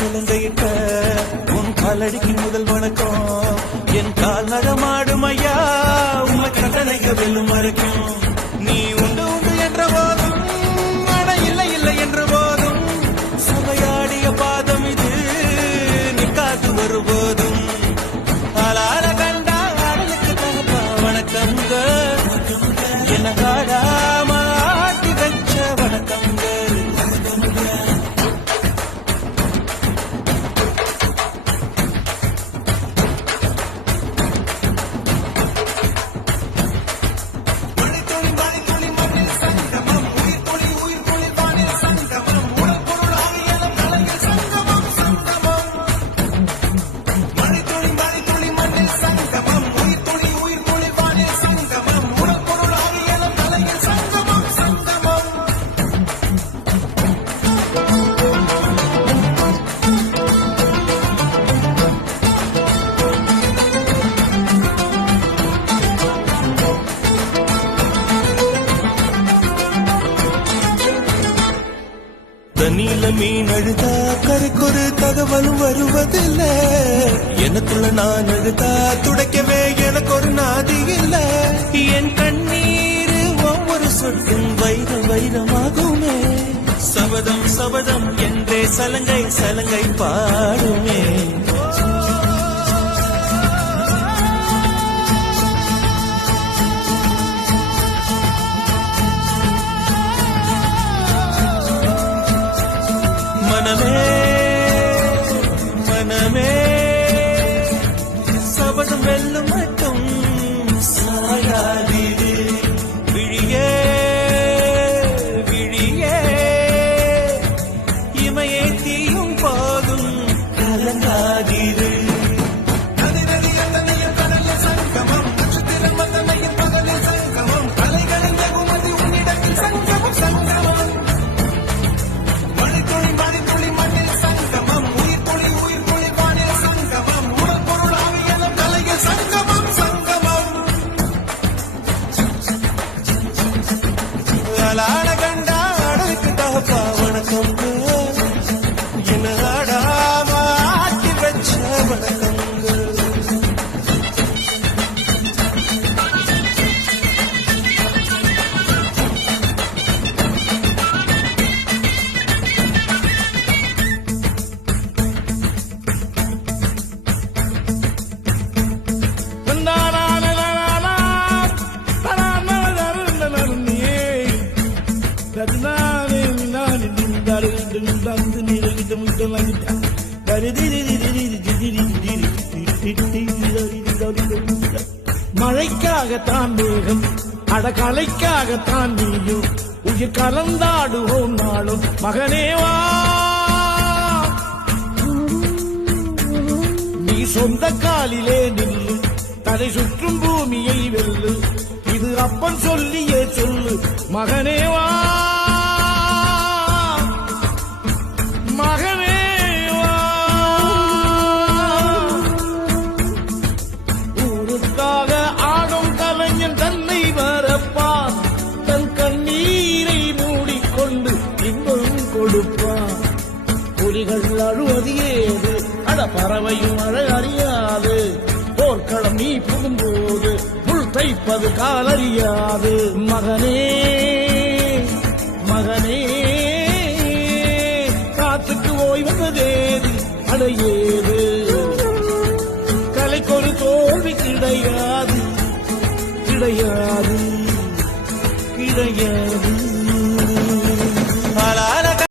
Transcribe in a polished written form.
சிலங்கையிட்ட உன் காலடிக்கு முதல் வணக்கம். என் கால் நகமாடும் ஐயா உண்மை கட்டளைக்கு வெல்லும் வரைக்கும். நீ உண்டு உண்டு என்ற போதும் அட இல்லை இல்லை என்ற போதும் சபையாடிய பாதம் இது நிக்காது வருபோதும். ஆளால கண்டா ஆடலுக்கு தகப்பா வணக்கங்க என்ன காடாம ஆட்டி வச்ச வணக்கங்க. தண்ணியில மீன் அழுதா கரைக்கொரு தகவலும் வருவதில்ல. எனக்குள்ள நான் அழுதா துடைக்கவே எனக்கு ஒரு நாதி இல்ல. என் கண்ணீர் ஒவ்வொரு சொட்டும் வைரம் வைரமாகுமே. சபதம் சபதம் என்றே சலங்கை சலங்கை பாடுமே. மனமே மனமே சபதம் வெல்லும் மட்டும் சாயாதீரு. விழியே விழியே இமையை தீயும் போதும் கலங்காதீரு. கண்டா ஆடலுக்கு தகப்பா வணக்கம் என்ன ஆடாம ஆட்டி வச்ச வணக்கம். மழைக்காகத்தான் மேகம் அடகலைக்காகத்தான் நீயும் உயிர் கலந்தாடுவோம் நாளும் மகனேவா. நீ சொந்த காலிலே நில்லு தலை சுற்றும் பூமியை வெல்லு. இது அப்பன் சொல்லியே சொல்லு மகனேவா மகனேவா. ஊருக்காக ஆடும் கலைஞன் தன்னை வரப்பான். தன் கண்ணீரை மூடிக்கொண்டு இன்பம் கொடுப்பான். புலிகள் அழுவது ஏது அட பறவையும் அழ அறியாது. போர்க்களம் நீ புகும்போது முள் தைப்பது காலறியாது. மகனே மகனே காத்துக்கு ஓய்வதேது அடையேது. கலைக்கொரு தோல்வி கிடையாது கிடையாது கிடையாது.